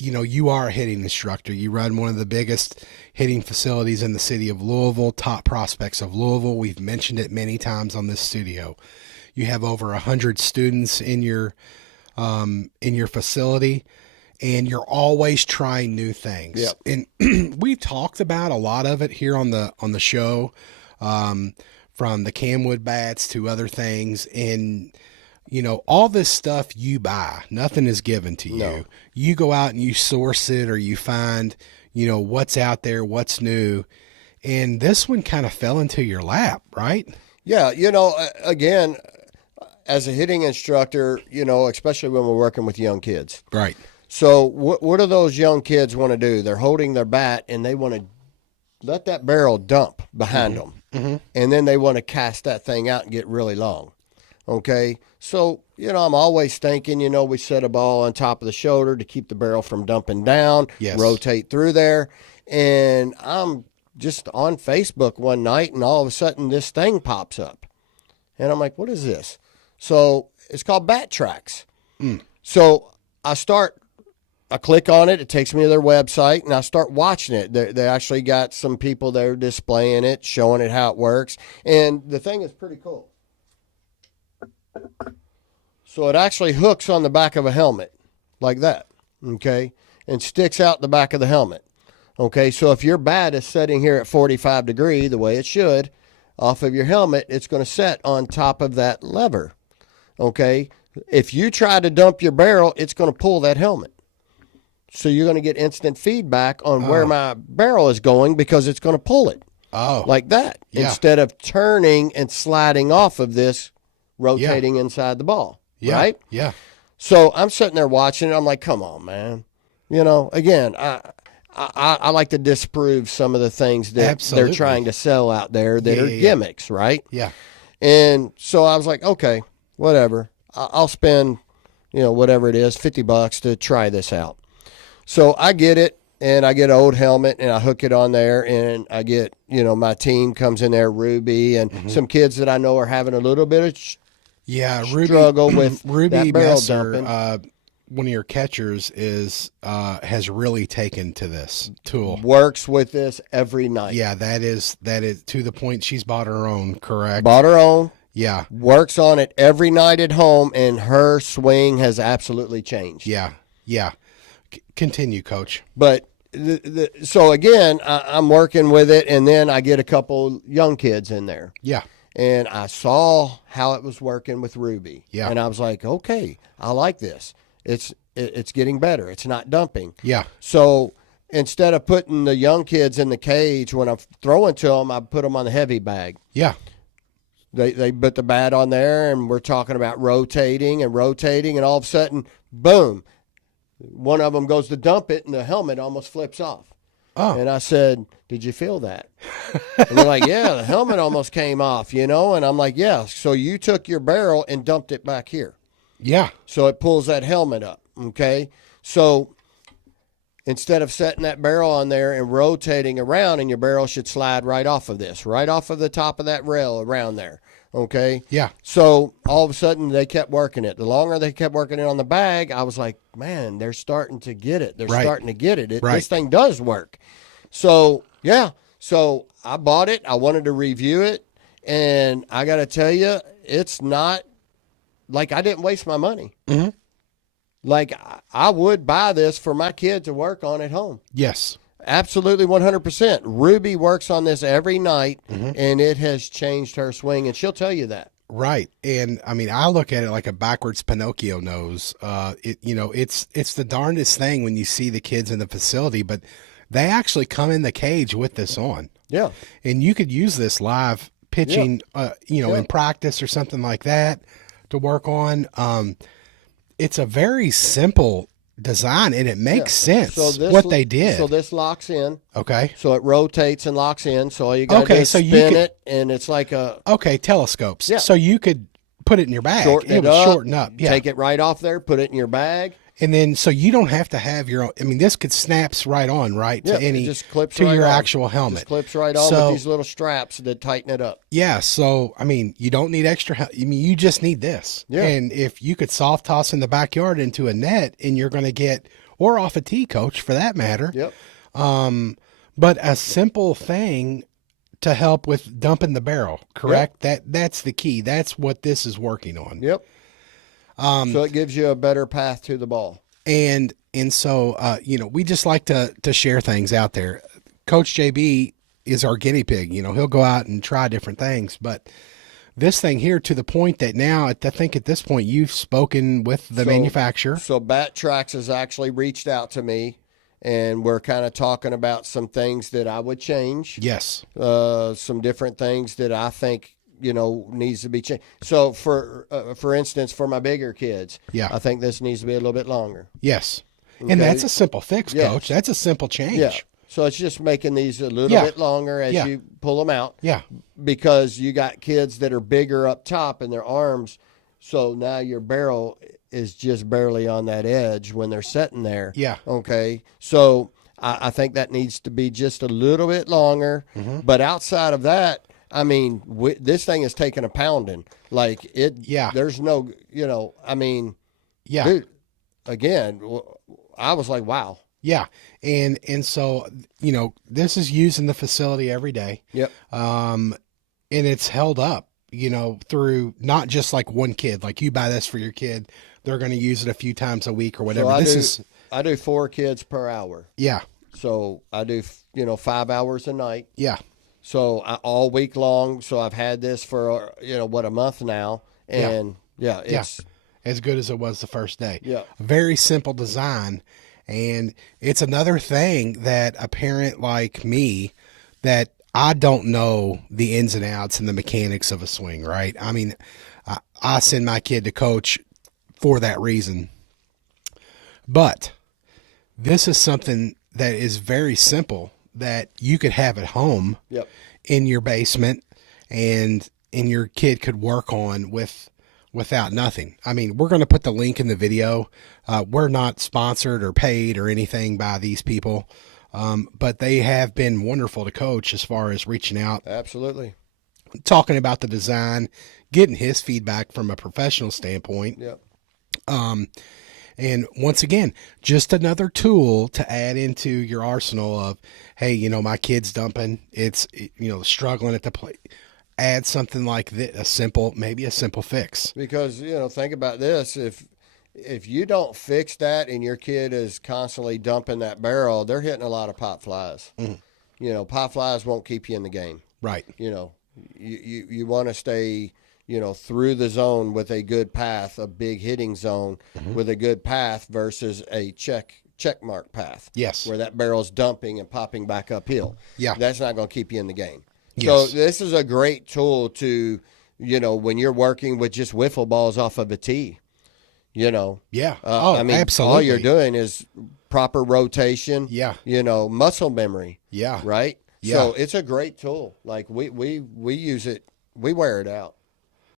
you are a hitting instructor. You run one of the biggest hitting facilities in the city of Louisville, top prospects of Louisville. We've mentioned it many times on this studio. You have over 100 students in your facility, and you're always trying new things. Yep. And we talked about a lot of it here on the show, from the Camwood bats to other things. And, all this stuff you buy, nothing is given to you. No. You go out and you source it, or you find, what's out there, what's new. And this one kind of fell into your lap, right? Yeah. Again, as a hitting instructor, especially when we're working with young kids. Right. So what do those young kids want to do? They're holding their bat and they want to let that barrel dump behind them. Mm-hmm. And then they want to cast that thing out and get really long. Okay. So, I'm always thinking, we set a ball on top of the shoulder to keep the barrel from dumping down, Yes. rotate through there. And I'm just on Facebook one night and all of a sudden this thing pops up. And I'm like, what is this? So it's called Bat Tracs. So I click on it. It takes me to their website, and I start watching it. They actually got some people there displaying it, showing it how it works. And the thing is pretty cool. So it actually hooks on the back of a helmet like that, okay, and sticks out the back of the helmet. Okay, so if your bat is sitting here at 45 degrees, the way it should, off of your helmet, it's going to set on top of that lever. Okay, if you try to dump your barrel, it's going to pull that helmet. So you're going to get instant feedback on where my barrel is going because it's going to pull it. Like that. Yeah. Instead of turning and sliding off of this, rotating inside the ball. Yeah. Right? Yeah. So I'm sitting there watching it. I'm like, come on, man. Again, I like to disprove some of the things that Absolutely. they're trying to sell out there that are gimmicks, right? Yeah. And so I was like, okay, whatever. I'll spend, whatever it is, $50 to try this out. So I get it, and I get an old helmet, and I hook it on there, and I get, my team comes in there, Ruby, and some kids that I know are having a little bit of struggle with Ruby that barrel Messer, dumping. one of your catchers, has really taken to this tool. Works with this every night. Yeah, that is to the point. She's bought her own, correct? Bought her own. Yeah. Works on it every night at home, and her swing has absolutely changed. Yeah. Yeah. Continue, Coach. But so again, I'm working with it, and then I get a couple young kids in there. Yeah. And I saw how it was working with Ruby. Yeah. And I was like, okay, I like this. It's getting better. It's not dumping. Yeah. So instead of putting the young kids in the cage when I'm throwing to them, I put them on the heavy bag. Yeah. They put the bat on there, and we're talking about rotating, and all of a sudden, boom, one of them goes to dump it, and the helmet almost flips off. Oh. And I said, did you feel that? And they're like, yeah, the helmet almost came off, And I'm like, yeah, so you took your barrel and dumped it back here. Yeah. So it pulls that helmet up, okay? So instead of setting that barrel on there and rotating around, and your barrel should slide right off of this, right off of the top of that rail around there, okay? Yeah. So all of a sudden they kept working it. The longer they kept working it on the bag, I was like, man, they're starting to get it. They're starting to get it. This thing does work. So, yeah. So I bought it. I wanted to review it. And I got to tell you, it's not like I didn't waste my money. Mm-hmm. Like I would buy this for my kid to work on at home. Yes. Absolutely 100%. Ruby works on this every night, and it has changed her swing, and she'll tell you that. Right. And I mean, I look at it like a backwards Pinocchio nose. It's the darndest thing when you see the kids in the facility, but they actually come in the cage with this on. Yeah. And you could use this live pitching, in practice or something like that to work on. It's a very simple design, and it makes sense what they did. So this locks in. Okay. So it rotates and locks in. So all you got to do is spin it, and it's like a... Okay, telescopes. Yeah. So you could put it in your bag. Shorten it would shorten up. Yeah. Take it right off there, put it in your bag. And then, so you don't have to have your own. I mean, this could snaps right on, right? Yeah, to any, it just clips to right your on. actual helmet. Just clips right on with these little straps that tighten it up. Yeah. So, I mean, you don't need extra. I mean, you just need this. Yeah. And if you could soft toss in the backyard into a net, and you're going to get or off a tee, coach, for that matter. Yep. But a simple thing to help with dumping the barrel, correct? Yep. That's the key. That's what this is working on. Yep. So it gives you a better path to the ball. And so, we just like to share things out there. Coach JB is our guinea pig. He'll go out and try different things, but this thing here, to the point that now, I think at this point, you've spoken with the manufacturer. So Trac has actually reached out to me, and we're kind of talking about some things that I would change. Yes. Some different things that I think, needs to be changed. So for instance, for my bigger kids, yeah, I think this needs to be a little bit longer. Yes. Okay. And that's a simple fix, Coach. That's a simple change. Yeah. So it's just making these a little bit longer as you pull them out. Yeah. Because you got kids that are bigger up top in their arms. So now your barrel is just barely on that edge when they're sitting there. Yeah. Okay. So I think that needs to be just a little bit longer. Mm-hmm. But outside of that, I mean, this thing is taking a pounding. Like it. Yeah. There's no, Yeah. Dude, again, I was like, wow. Yeah. And so, this is used in the facility every day. Yep. And it's held up, through not just like one kid, like you buy this for your kid, they're going to use it a few times a week or whatever. So I do 4 kids per hour. Yeah. So I do, 5 hours a night. Yeah. So all week long. So I've had this for, a month now. And it's as good as it was the first day. Yeah. Very simple design. And it's another thing that a parent like me, that I don't know the ins and outs and the mechanics of a swing, right? I mean, I send my kid to coach for that reason. But this is something that is very simple that you could have at home. Yep. In your basement, and your kid could work on without nothing. I mean, we're going to put the link in the video. We're not sponsored or paid or anything by these people, but they have been wonderful to coach as far as reaching out. Absolutely. Talking about the design, getting his feedback from a professional standpoint. Yep. And once again, just another tool to add into your arsenal of, hey, my kid's dumping. It's, struggling at the plate. Add something like this, maybe a simple fix. Because, think about this. If you don't fix that and your kid is constantly dumping that barrel, they're hitting a lot of pop flies. Mm-hmm. Pop flies won't keep you in the game. Right. You want to stay, through the zone with a good path, a big hitting zone with a good path versus a check mark path. Yes. Where that barrel's dumping and popping back uphill. Yeah. That's not going to keep you in the game. Yes. So this is a great tool to, when you're working with just wiffle balls off of a tee, Yeah. Absolutely. All you're doing is proper rotation. Yeah. Muscle memory. Yeah. Right? Yeah. So it's a great tool. Like we use it. We wear it out.